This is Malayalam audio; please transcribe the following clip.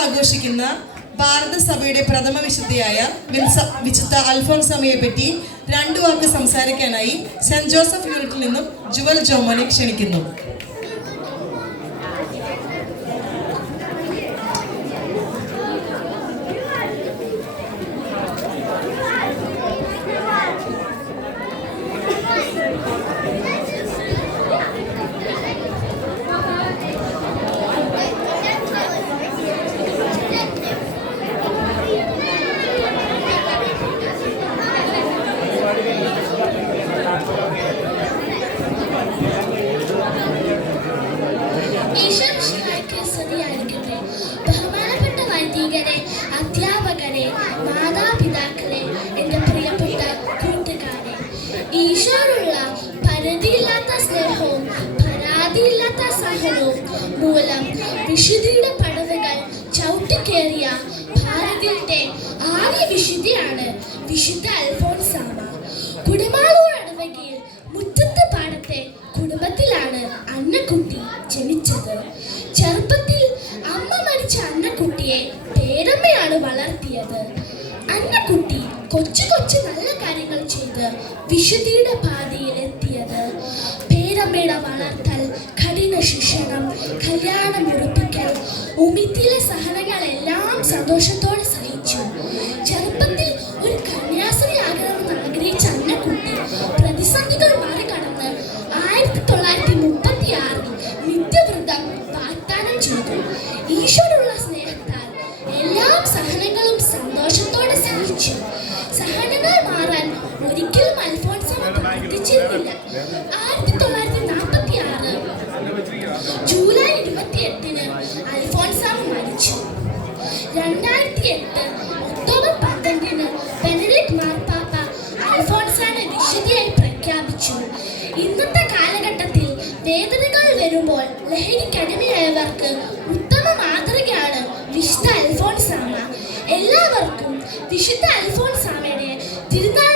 ആഘോഷിക്കുന്ന ഭാരതസഭയുടെ പ്രഥമ വിശുദ്ധയായ വിശുദ്ധ അൽഫോൻസാമയെ പറ്റി രണ്ടു വാക്ക് സംസാരിക്കാനായി സെന്റ് ജോസഫ് യൂണിറ്റിൽ നിന്നും ജുവൽ ജോമോനെ ക്ഷണിക്കുന്നു. ബഹുമാനപ്പെട്ട വൈദികരെ, അധ്യാപകരെ, മാതാപിതാക്കളെ, എൻ്റെ പ്രിയപ്പെട്ട കൂട്ടുകാരെ, ഈശോയുള്ള പരിധിയില്ലാത്ത സ്നേഹവും പരാതിയില്ലാത്ത സഹനവും മൂലം വിശുദ്ധിയുടെ പടവുകൾ ചവിട്ടിക്കേറിയ ഭാരതീയരുടെ ആദ്യ വിശുദ്ധിയാണ് വിശുദ്ധ അൽഫോൻസാമ. കുടമാളൂർ അടവകയിൽ മുറ്റത്ത് പാടത്തെ കുടുംബത്തിലാണ് അന്നക്കുട്ടി ജനിച്ചത്. ചെറുപ്പത്തിൽ അമ്മ മരിച്ച അന്നക്കുട്ടിയെ പേരമ്മയാണ് വളർത്തിയത്. അന്നക്കുട്ടി കൊച്ചു കൊച്ചു നല്ല കാര്യങ്ങൾ ചെയ്ത് വിശുദ്ധിയുടെ പാതയിൽ എത്തിയത്. പേരമ്മയുടെ വളർത്തൽ, കഠിന ശിക്ഷണം, കല്യാണം ഉറപ്പിക്കൽ, ഉമിത്തിലെ സഹനങ്ങളെല്ലാം സന്തോഷത്തോടെ സഹിച്ചു. ചെറുപ്പത്തിൽ ഒരു കന്യാസ്ത്രീ ആകണമെന്ന് ആഗ്രഹിച്ച അന്നക്കുട്ടി പ്രതിസന്ധികൾ മറികടന്ന് 1936 നിത്യവ്രതം വാഗ്ദാനം ചെയ്തു. ഈശോയുള്ള സ്നേഹത്താൽ എല്ലാ സഹനങ്ങളും സന്തോഷത്തോടെ സഹിച്ചു. സഹനങ്ങൾ മാറാൻ ഒരിക്കലും അൽഫോൻസാമ പ്രാർത്ഥിച്ചിരുന്നില്ല. 1946 ജൂലൈ 28 അൽഫോൻസാമ മരിച്ചു. 2008 ഒക്ടോബർ 12 ബെനഡിക്ട് മാർപ്പാപ്പ അൽഫോൻസാനെ വിശുദ്ധിയായി പ്രഖ്യാപിച്ചു. ഇന്നത്തെ കാലഘട്ടത്തിൽ വേദനകൾ വരുമ്പോൾ ലഹരിക്കടിമയായവർക്ക് ഉത്തമ മാതൃകയാണ് വിശുദ്ധ അൽഫോൻസാമ. എല്ലാവർക്കും വിശുദ്ധ അൽഫോൻസാമയുടെ തിരുനാൾ